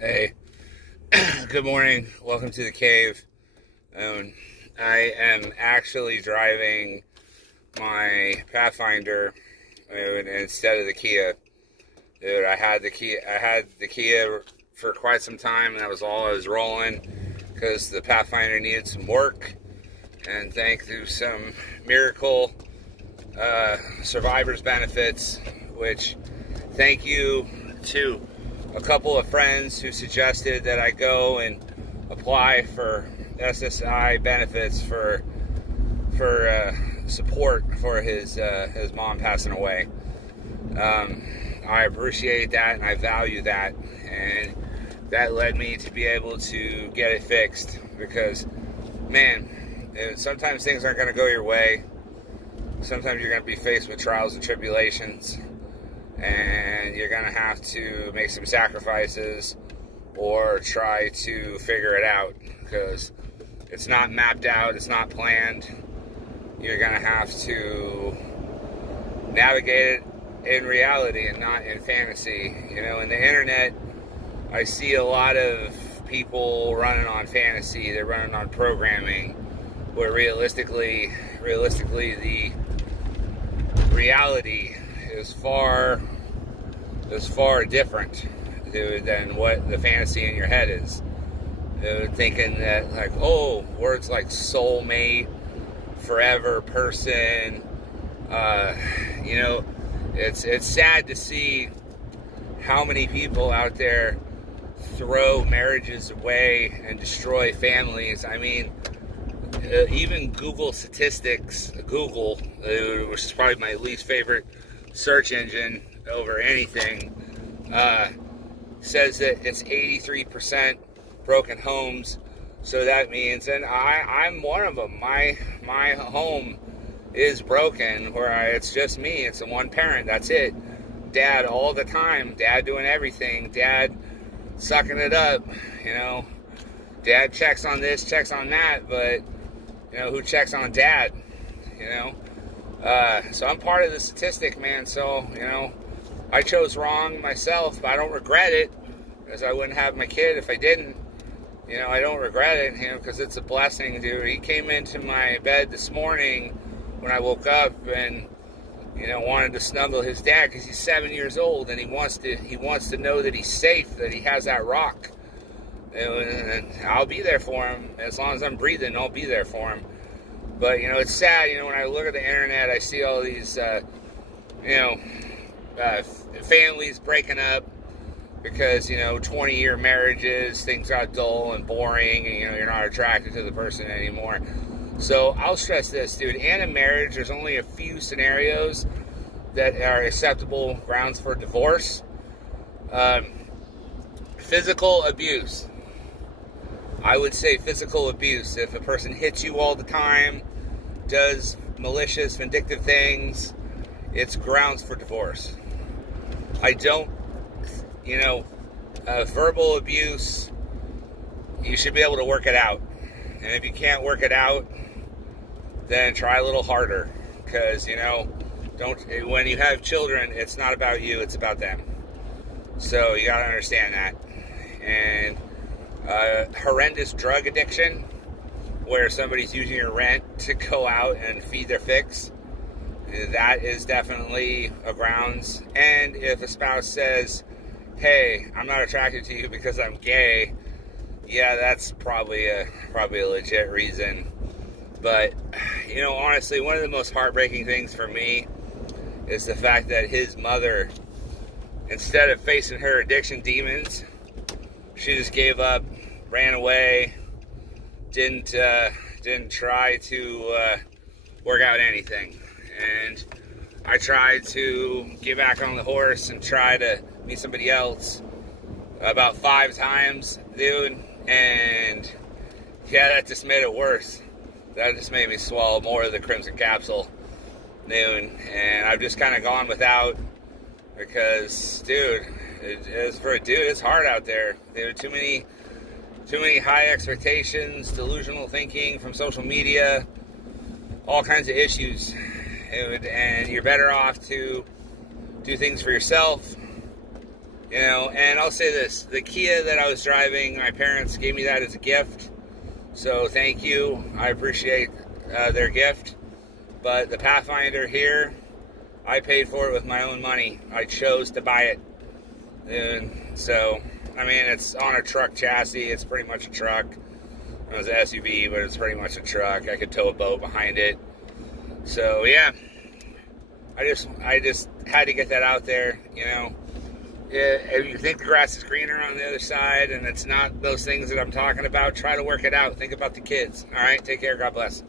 Hey, good morning. Welcome to the cave. I am actually driving my Pathfinder instead of the Kia. Dude, I had the Kia for quite some time, and that was all I was rolling because the Pathfinder needed some work. And thanks to some miracle survivor's benefits, which thank you to a couple of friends who suggested that I go and apply for SSI benefits for support for his mom passing away. I appreciate that and I value that, and that led me to be able to get it fixed because, man, sometimes things aren't going to go your way. Sometimes you're going to be faced with trials and tribulations, and you're going to have to make some sacrifices or try to figure it out because it's not mapped out, it's not planned. You're going to have to navigate it in reality and not in fantasy. You know, in the internet, I see a lot of people running on fantasy, they're running on programming, where realistically the reality is far different, dude, than what the fantasy in your head is. Dude, thinking that, like, oh, words like soulmate, forever person, you know, it's sad to see how many people out there throw marriages away and destroy families. I mean, even Google statistics, which is probably my least favorite search engine over anything, says that it's 83% broken homes. So that means, and I'm one of them. My home is broken, where it's just me. It's a one parent. That's it. Dad all the time. Dad doing everything. Dad sucking it up. You know, Dad checks on this, checks on that, but you know, who checks on Dad? You know. So I'm part of the statistic, man. So, you know, I chose wrong myself, but I don't regret it, because I wouldn't have my kid if I didn't. You know, I don't regret it, you know, because it's a blessing, dude. He came into my bed this morning when I woke up and, you know, wanted to snuggle his dad because he's 7 years old and he wants to know that he's safe, that he has that rock. And I'll be there for him. As long as I'm breathing, I'll be there for him. But, you know, it's sad, you know, when I look at the internet, I see all these, you know, families breaking up because, you know, 20-year marriages, things got dull and boring, and, you know, you're not attracted to the person anymore. So I'll stress this, dude. In a marriage, there's only a few scenarios that are acceptable grounds for divorce. Physical abuse. I would say physical abuse. If a person hits you all the time, does malicious, vindictive things, it's grounds for divorce. I don't, you know, verbal abuse, you should be able to work it out. And if you can't work it out, then try a little harder. Because, you know, when you have children, it's not about you, it's about them. So you gotta understand that. And horrendous drug addiction, where somebody's using your rent to go out and feed their fix, that is definitely a grounds. And if a spouse says, hey, I'm not attracted to you because I'm gay, yeah, that's probably a legit reason. But, you know, honestly, one of the most heartbreaking things for me is the fact that his mother, instead of facing her addiction demons, she just gave up, ran away, didn't try to work out anything. And I tried to get back on the horse and try to meet somebody else about 5 times, dude. And yeah, that just made it worse. That just made me swallow more of the Crimson Capsule, dude. And I've just kind of gone without because, dude, for a dude, it's hard out there. There are too many high expectations, delusional thinking from social media, all kinds of issues. And you're better off to do things for yourself, You know, and I'll say this, the Kia that I was driving, my parents gave me that as a gift, so thank you. I appreciate their gift. But the Pathfinder here, I paid for it with my own money. I chose to buy it. And so, I mean, it's on a truck chassis. It's pretty much a truck. It was an SUV, but it's pretty much a truck. I could tow a boat behind it. So, yeah. I just had to get that out there, you know. If you think the grass is greener on the other side and it's not those things that I'm talking about, try to work it out. Think about the kids. All right? Take care. God bless.